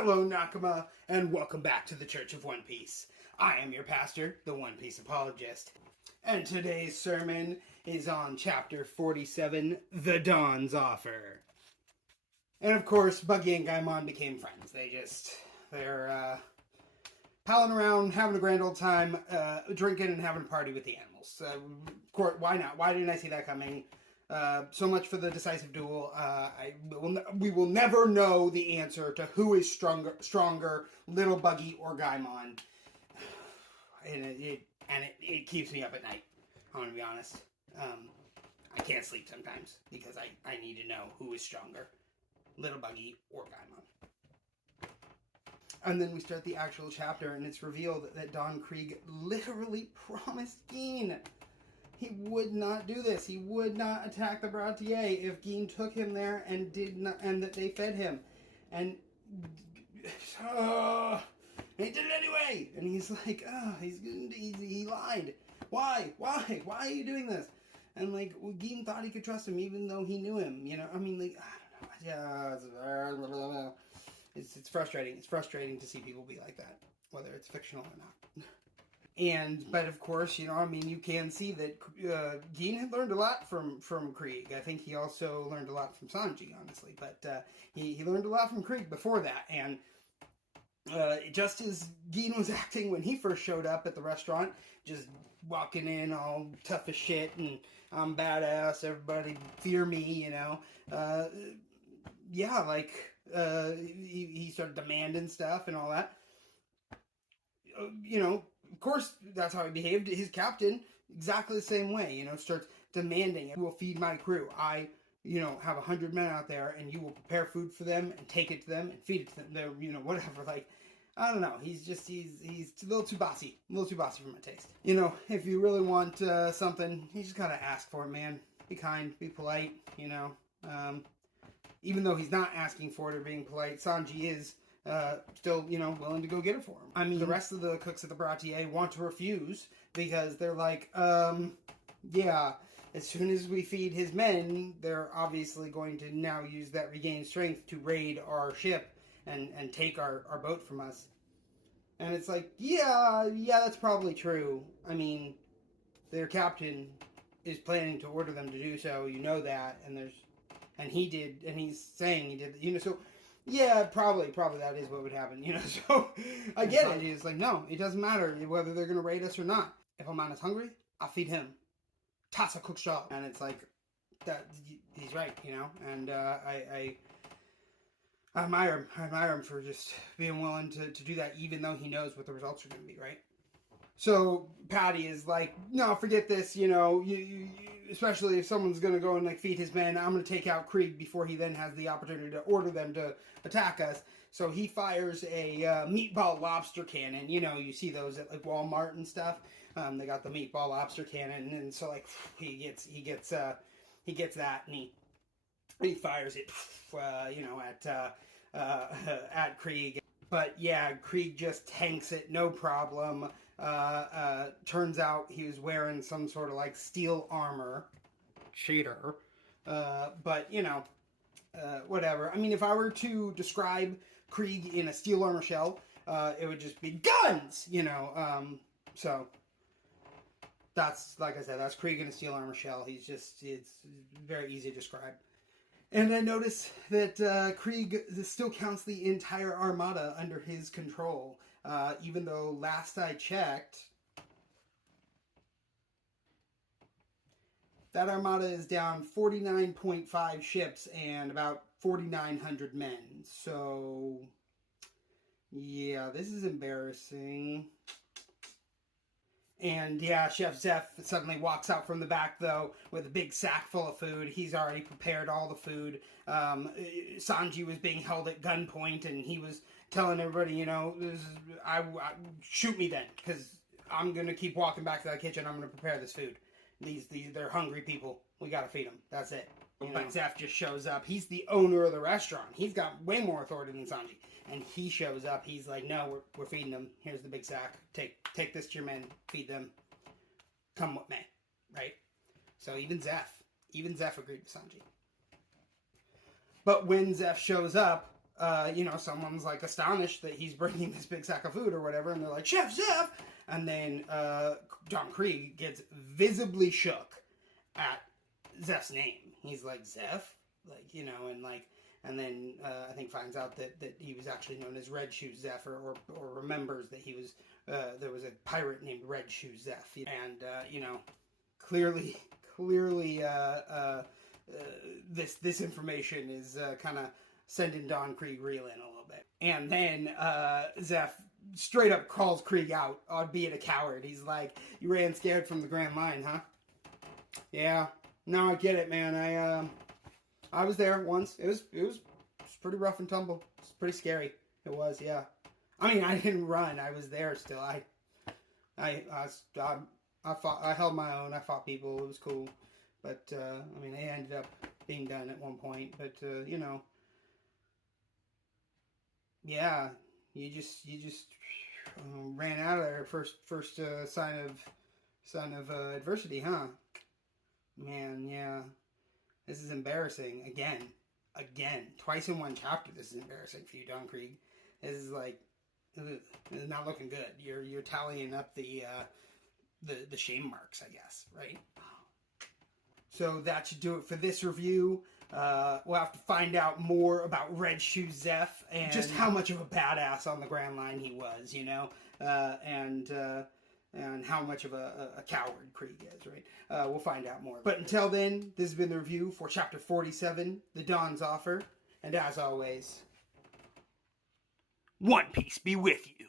Hello, Nakama, and welcome back to the Church of One Piece. I am your pastor, the One Piece Apologist. And today's sermon is on Chapter 47, The Dawn's Offer. And of course, Buggy and Gaimon became friends. They're palling around, having a grand old time, drinking and having a party with the animals. Of course, why not? Why didn't I see that coming? So much for the decisive duel. We will never know the answer to who is stronger, Little Buggy or Gaimon. And it keeps me up at night. I'm gonna be honest. I can't sleep sometimes because I need to know who is stronger, Little Buggy or Gaimon. And then we start the actual chapter, and it's revealed that Don Krieg literally promised Gin he would not do this. He would not attack the Brautier if Gin took him there and that they fed him. And he did it anyway. And he's like, he lied. Why are you doing this? And like, Gin thought he could trust him even though he knew him. You know, I mean, like, I don't know. Yeah, it's frustrating. It's frustrating to see people be like that, whether it's fictional or not. But of course, you can see that Gin had learned a lot from Krieg. I think he also learned a lot from Sanji, honestly. But he learned a lot from Krieg before that. And just as Gin was acting when he first showed up at the restaurant, just walking in all tough as shit and I'm badass, everybody fear me, he started demanding stuff and all that. Of course, that's how he behaved. His captain, exactly the same way, starts demanding, "You will feed my crew. I, have 100 men out there, and you will prepare food for them and take it to them and feed it to them." They're, whatever. Like, I don't know. He's a little too bossy. A little too bossy for my taste. If you really want something, you just gotta ask for it, man. Be kind, be polite, even though he's not asking for it or being polite, Sanji is still, willing to go get it for him. I mean, the rest of the cooks at the Brautier want to refuse because they're like, as soon as we feed his men, they're obviously going to now use that regained strength to raid our ship and take our boat from us. And it's like, yeah, that's probably true. I mean, their captain is planning to order them to do so, that, and he's saying he did, so yeah, probably that is what would happen, so I get it. He's like, no, it doesn't matter whether they're going to raid us or not. If a man is hungry, I'll feed him. Tassa cook shop. And it's like, that he's right, and I admire him for just being willing to do that, even though he knows what the results are going to be, right? So Patty is like, no, forget this, you especially if someone's going to go and like feed his men, I'm going to take out Krieg before he then has the opportunity to order them to attack us. So he fires a meatball lobster cannon. You see those at like Walmart and stuff. They got the meatball lobster cannon, and so like he gets that, and he fires it, at Krieg. But yeah, Krieg just tanks it, no problem. Turns out he was wearing some sort of like steel armor. Cheater. But whatever. I mean, if I were to describe Krieg in a steel armor shell, it would just be guns, so that's, like I said, that's Krieg in a steel armor shell. It's very easy to describe. And I notice that Krieg still counts the entire armada under his control, even though last I checked, that armada is down 49.5 ships and about 4,900 men. So, yeah, this is embarrassing. And yeah, Chef Zeph suddenly walks out from the back, though, with a big sack full of food. He's already prepared all the food. Sanji was being held at gunpoint, and he was telling everybody, shoot me then, because I'm going to keep walking back to that kitchen. I'm going to prepare this food. They're hungry people. We got to feed them. That's it. But Zeph just shows up. He's the owner of the restaurant. He's got way more authority than Sanji. And he shows up. He's like, no, we're feeding them. Here's the big sack. Take this to your men. Feed them. Come what may. Right? So even Zeph agreed with Sanji. But when Zeph shows up, someone's like astonished that he's bringing this big sack of food or whatever, and they're like, Chef Zeph! And then Don Krieg gets visibly shook at Zeph's name. He's like, Zeph? And then I think finds out that he was actually known as Red Shoes Zeph, or remembers that he was, there was a pirate named Red Shoes Zeph. And, clearly, this information is kind of sending Don Krieg reeling a little bit. And then Zeph straight up calls Krieg out on being a coward. He's like, you ran scared from the Grand Line, huh? Yeah. No, I get it, man. I was there once. It was pretty rough and tumble. It's pretty scary. It was, yeah. I mean, I didn't run. I was there still. I fought. I held my own. I fought people. It was cool. But I mean, it ended up being done at one point. But yeah, you just ran out of there first sign of adversity, huh? Man, yeah. This is embarrassing. Again. Twice in one chapter, this is embarrassing for you, Don Krieg. This is like, this is not looking good. You're tallying up the shame marks, I guess, right? So that should do it for this review. We'll have to find out more about Red Shoes Zeph and just how much of a badass on the Grand Line he was, and how much of a coward Krieg is, right? We'll find out more. But until then, this has been the review for Chapter 47, The Dawn's Offer. And as always, One Piece be with you.